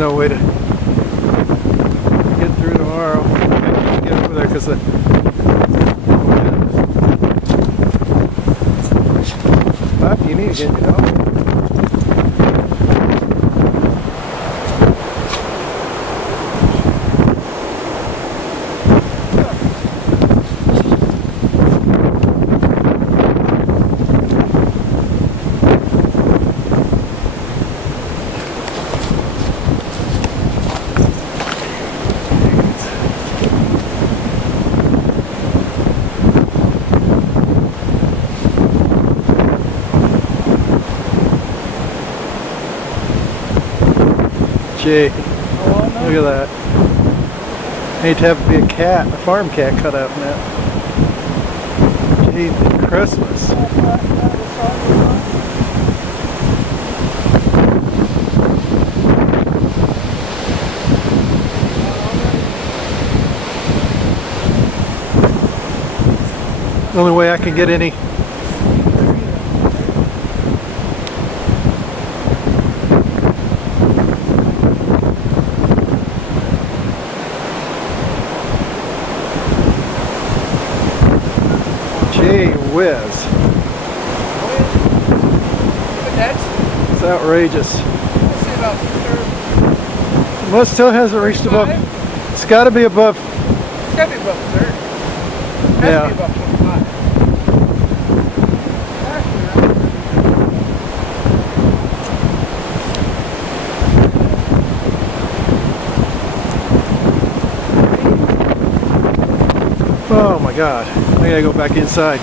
no way to get through tomorrow. I can't get over there because the Bob, you need to get your dog. Gee, look at that. I need to have be a cat, a farm cat cut out in that. Gee, Christmas. The only way I can get any. Gee whiz. It's outrageous. Well, it still hasn't reached above. It's got to be above. It's got to be above 30. It has to be above 25. Oh my God. I gotta go back inside.